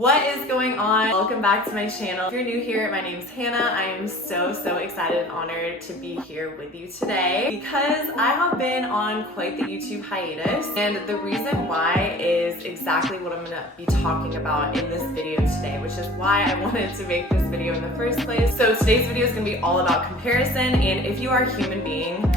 What is going on? Welcome back to my channel. If you're new here, my name is Hannah. I am so excited and honored to be here with you today because I have been on quite the YouTube hiatus, and the reason why is exactly what I'm gonna be talking about in this video today, which is why I wanted to make this video in the first place. So today's video is gonna be all about comparison, and if you are a human being,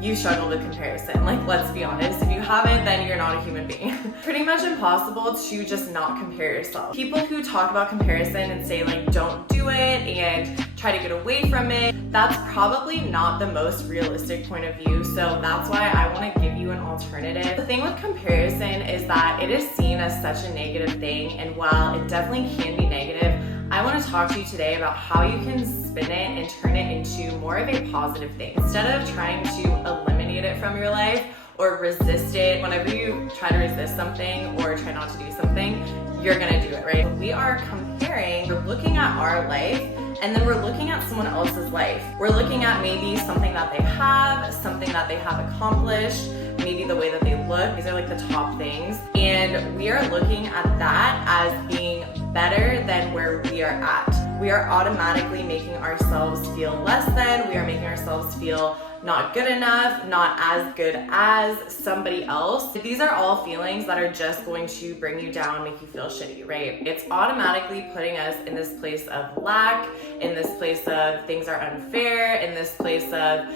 you struggle with comparison. Like, let's be honest, if you haven't, then you're not a human being. Pretty much impossible to just not compare yourself. People who talk about comparison and say like, don't do it and try to get away from it, that's probably not the most realistic point of view. So that's why I want to give you an alternative. The thing with comparison is that it is seen as such a negative thing, and while it definitely can be negative, I want to talk to you today about how you can spin it and turn it into more of a positive thing. Instead of trying to eliminate it from your life or resist it, whenever you try to resist something or try not to do something, you're gonna do it, right? We are comparing, we're looking at our life, and then we're looking at someone else's life. We're looking at maybe something that they have, something that they have accomplished, maybe the way that they look. These are like the top things. And we are looking at that as being better than where we are at. We are automatically making ourselves feel less than, we are making ourselves feel not good enough, not as good as somebody else. These are all feelings that are just going to bring you down, make you feel shitty, right? It's automatically putting us in this place of lack, in this place of things are unfair, in this place of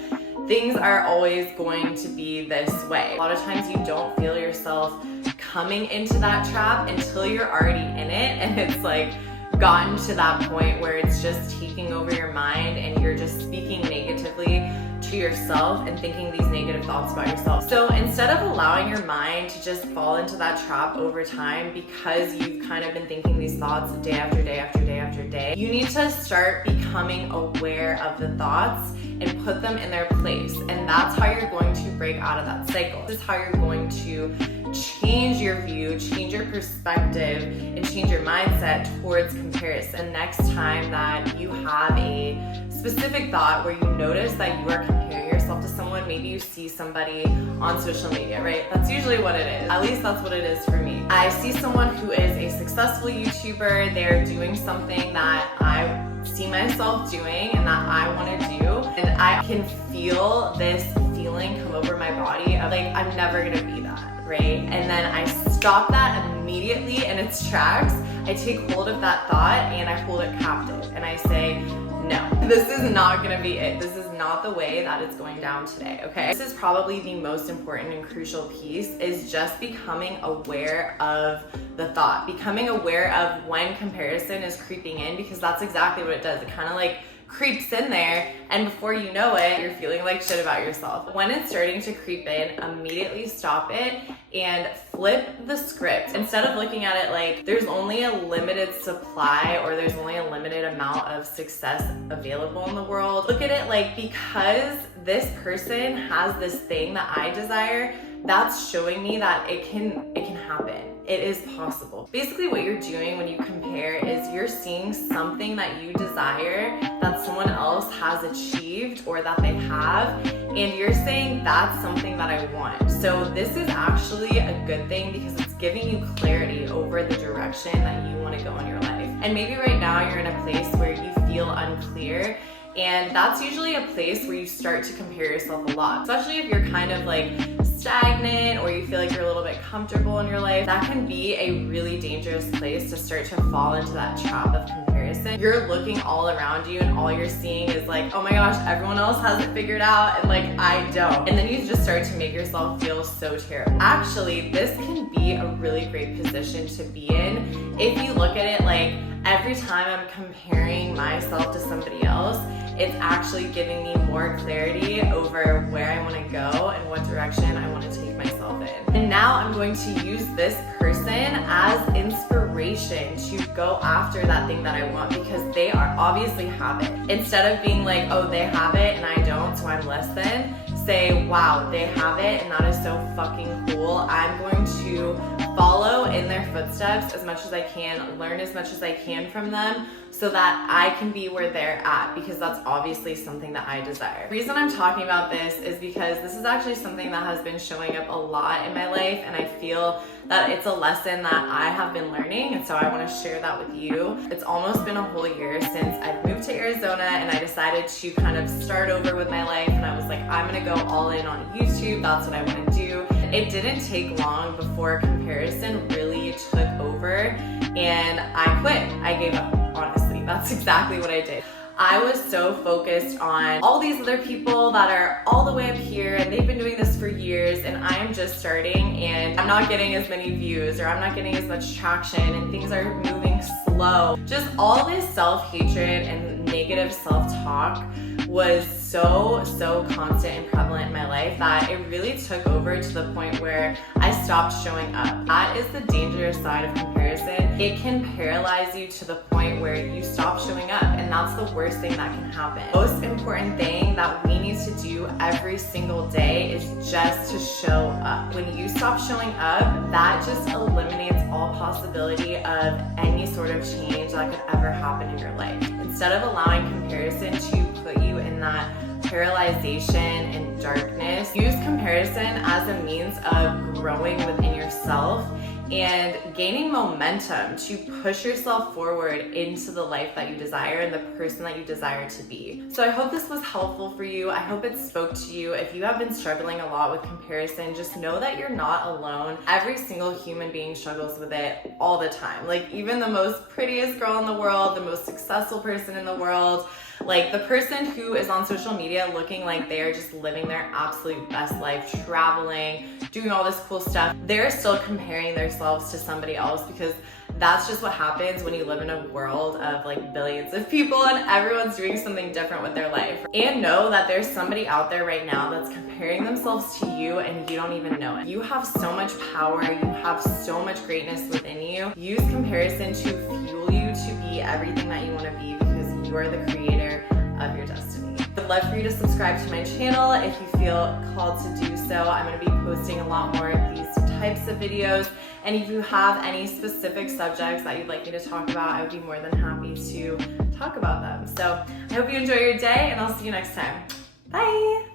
things are always going to be this way. A lot of times you don't feel yourself coming into that trap until you're already in it, and it's like gotten to that point where it's just taking over your mind and you're just speaking negatively to yourself and thinking these negative thoughts about yourself. So instead of allowing your mind to just fall into that trap over time because you've kind of been thinking these thoughts day after day after day after day, you need to start becoming aware of the thoughts and put them in their place. And that's how you're going to break out of that cycle. This is how you're going to change your view, change your perspective, and change your mindset towards comparison. Next time that you have a specific thought where you notice that you are comparing yourself to someone, maybe you see somebody on social media, right? That's usually what it is. At least that's what it is for me. I see someone who is a successful YouTuber, they're doing something that I see myself doing and that I want to do, and I can feel this feeling come over my body of like, I'm never gonna be that, right? And then I stop that immediately in its tracks. I take hold of that thought and I hold it captive and I say, no, this is not gonna be it. This is not the way that it's going down today, okay? This is probably the most important and crucial piece, is just becoming aware of the thought, becoming aware of when comparison is creeping in, because that's exactly what it does. It kind of like creeps in there, and before you know it, you're feeling like shit about yourself. When it's starting to creep in, immediately stop it and flip the script. Instead of looking at it like there's only a limited supply or there's only a limited amount of success available in the world, look at it like, because this person has this thing that I desire, that's showing me that it can happen. It is possible. Basically what you're doing when you compare is you're seeing something that you desire that someone else has achieved or that they have, and you're saying that's something that I want. So this is actually a good thing because it's giving you clarity over the direction that you want to go in your life. And maybe right now you're in a place where you feel unclear, and that's usually a place where you start to compare yourself a lot, especially if you're kind of like stagnant or you feel like you're a little bit comfortable in your life. That can be a really dangerous place to start to fall into that trap of comparison. You're looking all around you and all you're seeing is like, oh my gosh, everyone else has it figured out and like I don't. And then you just start to make yourself feel so terrible. Actually, this can be a really great position to be in if you look at it like, every time I'm comparing myself to somebody else, it's actually giving me more clarity over where I want to go and what direction I want to take myself in. And now I'm going to use this person as inspiration to go after that thing that I want, because they are obviously have it. Instead of being like, oh, they have it and I don't, so I'm less than, say, wow, they have it and that is so fucking cool. I'm going to follow in their footsteps as much as I can, learn as much as I can from them, so that I can be where they're at, because that's obviously something that I desire. The reason I'm talking about this is because this is actually something that has been showing up a lot in my life, and I feel that it's a lesson that I have been learning, and so I want to share that with you. It's almost been a whole year since I've moved to Arizona, and I decided to kind of start over with my life, and I was like, I'm gonna go all in on YouTube. That's what I want to do. It didn't take long before comparison really took over, and I quit. I gave up. Honestly, that's exactly what I did. I was so focused on all these other people that are all the way up here and they've been doing this for years, and I am just starting and I'm not getting as many views, or I'm not getting as much traction, and things are moving slow. Just all this self-hatred and negative self-talk was so constant and prevalent in my life that it really took over to the point where I stopped showing up. That is the dangerous side of comparison. It can paralyze you to the point where you stop showing up, and that's the worst thing that can happen. The most important thing that we need to do every single day is just to show up. When you stop showing up, that just eliminates all possibility of any sort of change that could ever happen in your life. Instead of allowing comparison to put you in that paralyzation and darkness, use comparison as a means of growing within yourself and gaining momentum to push yourself forward into the life that you desire and the person that you desire to be. So I hope this was helpful for you. I hope it spoke to you. If you have been struggling a lot with comparison, just know that you're not alone. Every single human being struggles with it all the time. Like, even the most prettiest girl in the world, the most successful person in the world, like the person who is on social media looking like they are just living their absolute best life, traveling, doing all this cool stuff, they're still comparing themselves to somebody else, because that's just what happens when you live in a world of like billions of people and everyone's doing something different with their life. And know that there's somebody out there right now that's comparing themselves to you and you don't even know it. You have so much power, you have so much greatness within you. Use comparison to fuel you to be everything that you want to be, because you are the creator of your destiny. I'd love for you to subscribe to my channel if you feel called to do so. I'm going to be posting a lot more of these types of videos, and if you have any specific subjects that you'd like me to talk about, I would be more than happy to talk about them. So I hope you enjoy your day, and I'll see you next time. Bye!